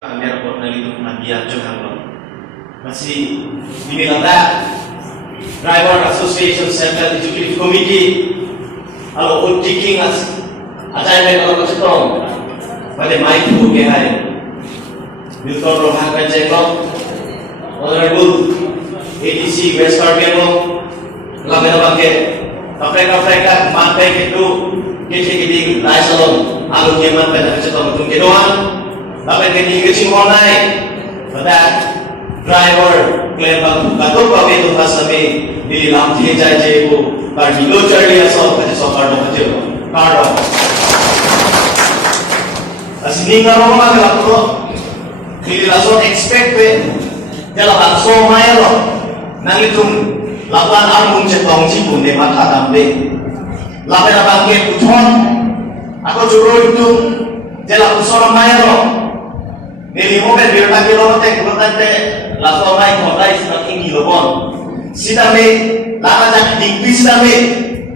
Airport na dito Nadia Johanglo. Masih dinilanda Driver Association Central Executive Committee alo utiking as assignment alo kasitong pada mai tu ke hai Newton Rohan Kanjenglo Honorable ADC West Carbiano lamena bangke Afrika mantai itu kecil-kecil lai salon alo keman pada kasitong tungke doang tapi kini kecil monai, pada driver klaim batuk kami tu pasami di lampu jaya bu, karena lo cari asal kerja sokar dong kerja karo. Asing kalau orang kalau tu, di langsung expect pe, kalau langsung main lo, nanti tu lapan album cetong cipun de mata tambe, lapan abang ke pucon, aku juru itu, kalau langsung main lo. Nili mo ben birta kilometer kulotante la so mai kontai sina tinggi lobon sidame lana jak dingpi sidame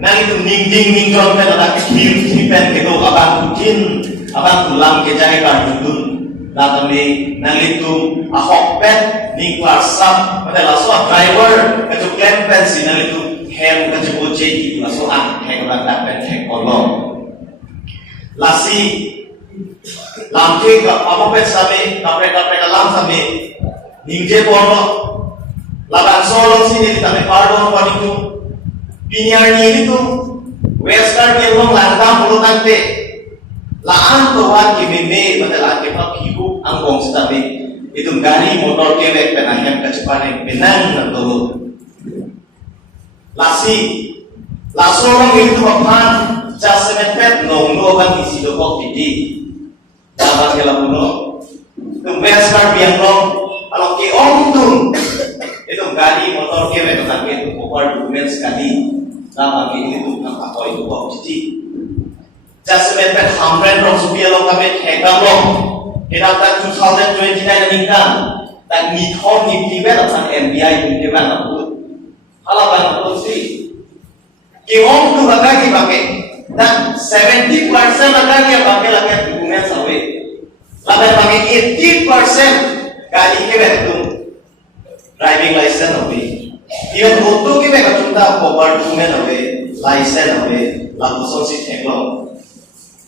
nang itu ning jon pen ada kiri pen kedo abang kucin abang pulang ke jai kan dudun datame nang itu ahok pen ning WhatsApp pada la so driver ke klem pen sina itu hem ke boje la so an he orang pen he kolong lasi lamke apa pet sami kapre lam sami ningje porno laban solo sini ditame pardon paniku pinyar ni itu western ke long lantam mulutante laan tuhan kimeme badala ke pakibu anggong sami itu gari motor kewek penahem kecepatan benang nanto lasi lasorong itu papan jasmet pet nong kan isi dokok tidi dapat kelabuno tumbes biang long kalau ke tung itu gadi motor ke betul itu over dokumen sekali dapat itu apa itu kok jadi just pen hamren rong supia long kami hekam long kita tak 2029 nikah tak nihon nipiwe tentang MBI nipiwe naput halapan naput sih ke tung lagi pakai dan 70% lagi pakai lagi dokumen sawe laban pakai 80% kali ke betul driving license awe even auto ke betul cunta cover dokumen awe license awe lalu sonsi teklo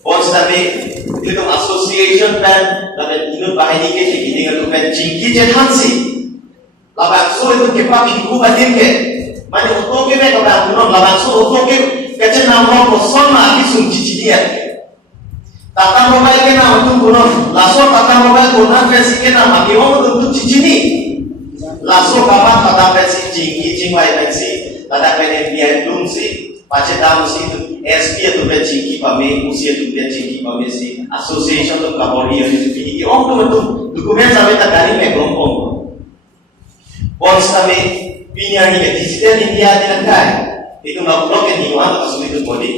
bos tapi itu association dan laban inut bahini ke gini kan tuh jingki jetansi laban so itu kepak hiku batin ke mana auto ke betul laban so auto ke kecil nama bosan lagi sungci dia. Tata mobile ke nama tu kuno, laso tata mobile kuno versi ke nama kiwang untuk cici ni. Laso kapan tata versi jingki jingwai versi, tata kene biar dum si, pace dalam si tu SP tu biar jingki pame, usia tu biar jingki pame si, association tu kabori yang itu pilih kiwang tu betul, dokumen sampai tak kali megompong. Bos kami pinya ni digital India tidak kaya. Itu nggak blok yang hilang atau sulit itu body.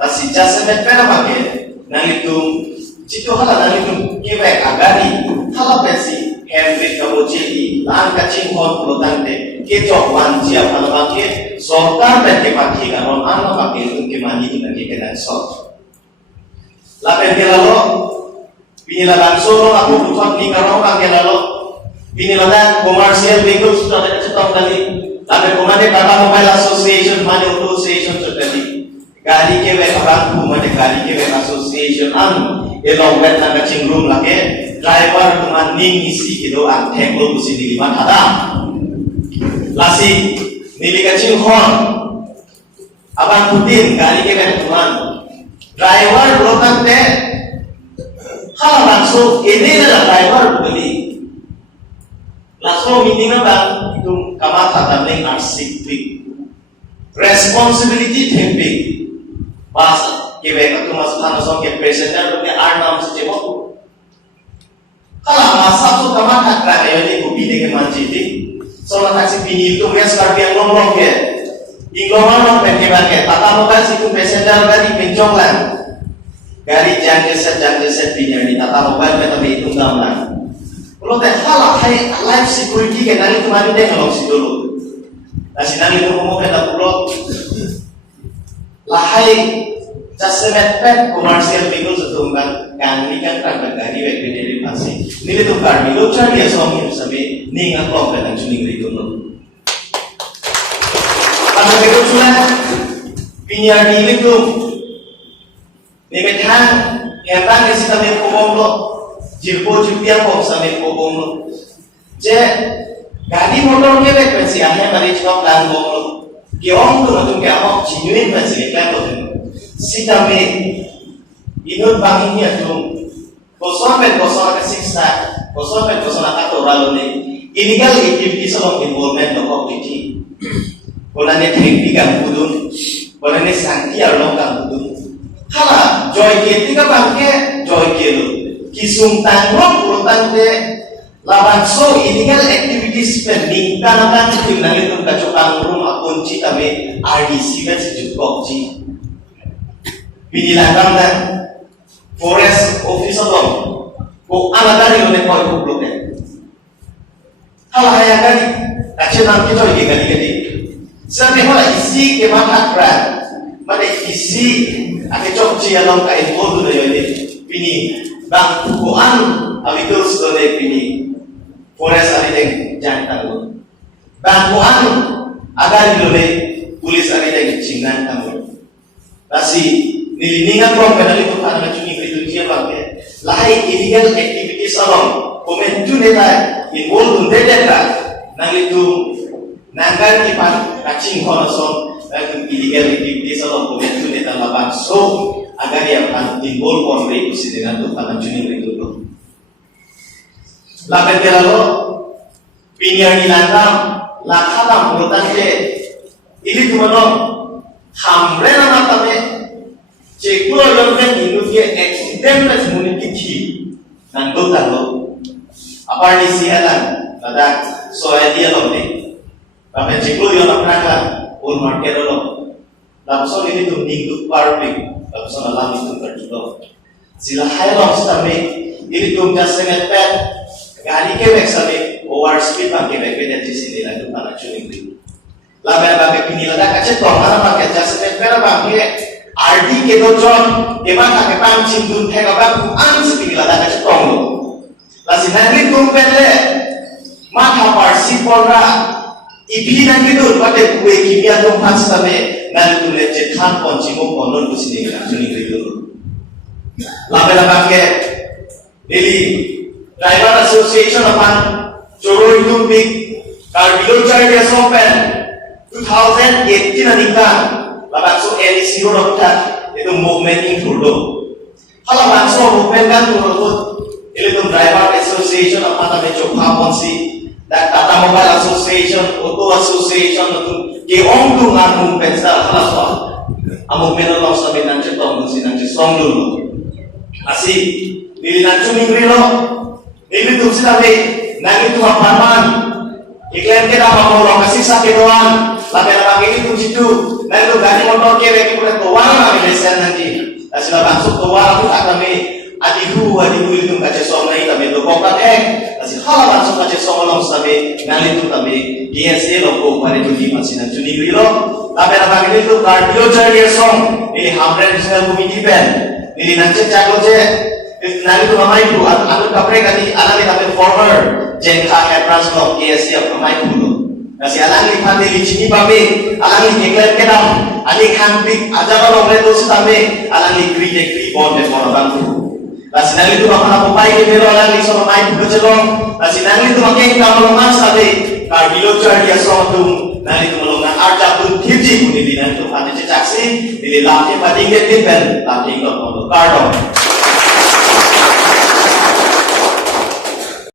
Nasi jasa metpena pakai, nang itu citu halal nang itu kewek agari, halal versi handbrake kamu cili, lan kacing hon pelotante, kecok wanjia halal pakai, sortar dan kepaki kanon halal pakai itu kemani dengan kekenan sort. Lapen kelalo, binilaban solo aku butuh ni karena orang kelalo, binilaban komersial vehicle sudah ada cetong kali. Tapi kumade Tata Mobile Association mane association terjadi. Gari ke wekaran kumade gari ke wek association elong wet na kacing room lake driver kuman ning isi kido an table musi diliman ada. Lasi nili kacing hon abang putin gari ke wek tuan driver rotan te hal langsung ini adalah driver beli. Langsung meeting apa itu kamata tabling arsik responsibility tempe pas kebek itu masuk langsung ke presenter punya arnam sejauh kalau masa tu kamata kerana ini bukti dengan manjiti soal taksi bini itu mes karbian ngomong ke ingloman ke Tata Mobile situ presenter dari penjonglan dari jangkeset bini di Tata Mobile tapi itu gambar. Kalau tak halal hai life security kan nari kemarin deh kalau si dulu. Nasi nari itu ngomong kata pulau lahai just met pet commercial vehicle setunggal kami kan terangkan dari webinar pasti. Nilai tu kami lo cari ya suami sampai ningan kau kan cuning itu lo. Pasal itu cuma pinyar nilai tu nilai thang yang bang isi sampai kobong lo, jirpo jupia kau sampai kobong lo. Je गाड़ी मोटर के वे पैसे आने वाले चौक लान बोलो कि ओम तो मतलब क्या हो जिन्हें पैसे निकला बोलते हैं सीधा में इन्हों बाकी नहीं अटूम कोसों का शिक्षा कोसों का तो रालों ने illegal activities of involvement of activity बोला ने टेक्निक का बुदुन बोला ने शांति आलों का बुदुन हाला joy के तिका बांके joy के लो किसुम तांगों पुरुतां ते laban so illegal activities spending kan tinang itu kacokang rumah kunci kami RDC kan sejumlah ji binilangkan dan forest officer dong kok anak dari lo nekoi kublok ya kalau ayah kali kacau nanti coy gini sebenarnya isi kemat akran mana isi ada cokci yang kain bodoh dari ini bini bang bukan abitur sudah bini forest ari deng jangan tahu. Bantuan agar dilole polis ari deng cingan tahu. Tapi niliningan kau kenali tu kan macam ni itu dia bangke. Lahai illegal activities along. Komen tu neta involved tu neta nang itu nanggan ipan kacing konoson nang illegal activities along komen tu neta laban so agar dia akan involved konflik dengan tu kan macam ni itu tu. Lapan kelalo pinyar nilandam lakhalam urutan ke ini tu mana hamre nama tame cekulo yang kan hindu ke accident lah semua ni kiki nangdo talo apa ni sialan pada soal dia loh ni kami cekulo yang nak nak ul market loh lapso ini tu minggu parping lapso alam itu terjual sila hai loh sampai ini tu jasa ngepet गाड़ी के बैग सभी over speed बांके बैग में जैसे सीधे लगे पाना चुनिंग ली लाभे बांके पिनी लगा कच्चे तोहरा बांके जैसे में पेरा बांके आरडी के दो जॉन के बाद आके पांच चिंतुन थे कबाब आंस पिनी लगा कच्चे तोंगो लासी नंगी तुम पहले माथा पार्सी पोरा इपी नंगी तुम पते कुए किमिया तुम पांच तमे नंगी तुमने जेठान पंचिमो पौनों कुछ नहीं लगा चुनिंग ली तो लाभे बांके daily Driver Association upon Joro Olympic car below charge as open 2018 anika laban so LC road itu movement in turdo hala banso movement kan turdo itu Driver Association upon ame chokha ponsi dan Tata Mobile Association Auto Association itu ke om tu ngan movement sa hala so movement lo sabe nan cetong si nan song dulu asi di nan chumingri lo ini tu silabe, nanti tu paman, iklan kita mau orang kasih sakit doang, lama-lama ini tu situ, nanti tu gani motor ke lagi pula tuan kami lesen nanti, asal langsung tuan tu tak kami adiku itu kaca som naik kami tu kokat asal kalau langsung kaca som long sabe, nanti tu kami DSA logo pada tu di masih nanti ni biro, lama-lama ini tu cardio cari som, ini hamil national committee pen, ini nanti cakap je. Nanti tu ramai tu, anu kapre kali alam ini former jengka headrans lo KSC ramai tu lo. Nasi alam ini pandai licini babe, alam ini deklar kedam, aling hampik ajar orang leto setabe, alam ini kri bon dekor bantu. Nasi nanti tu mana pemai ke bero alam ini so ramai tu kecelong. Nasi nanti tu makin kamu lemas sabe, kardilo car dia so tu, nanti tu melongan arca tu tirji pun di nanti tu pandai cecaksi, di latih pading ke tipen, latih lo motor kardong.